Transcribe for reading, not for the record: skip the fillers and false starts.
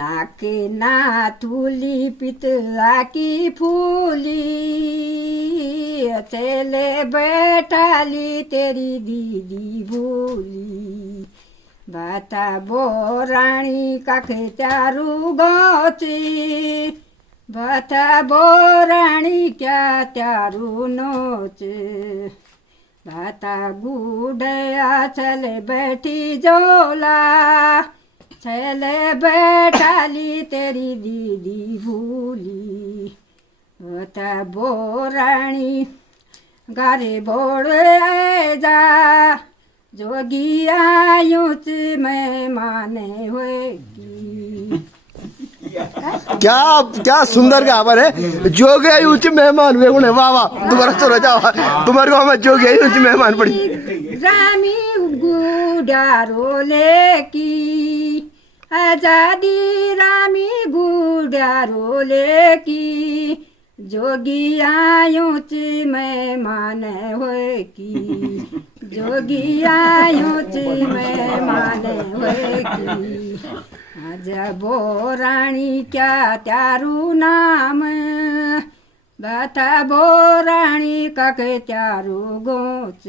नाके ना थूली पितला की फूली चले बैठाली तेरी दीदी भूली बाता बोराणी काखे त्यारू गोची बाता बोराणी क्या त्यारू नोच बाता गुडया चले बैठी जोला चले बैठाली तेरी दीदी भूली बाता बोराणी गारे बोड़े जा जोगी आयुच में माने होगी क्या क्या सुंदर गावर है। जोगे ऊंच मेहमान वे उन्हें वाह वाह दोबारा चलो जाओ तुम्हारे को हमें जोगे ऊंच मेहमान पड़ी रामी गुडारो लेकी आजादी रामी गुडारो लेकी जोगी आयुच में माने होए की जोगी आयुच में माने होए की आज बोराणी क्या त्यारू नाम बाता बोराणी काके त्यारू गोच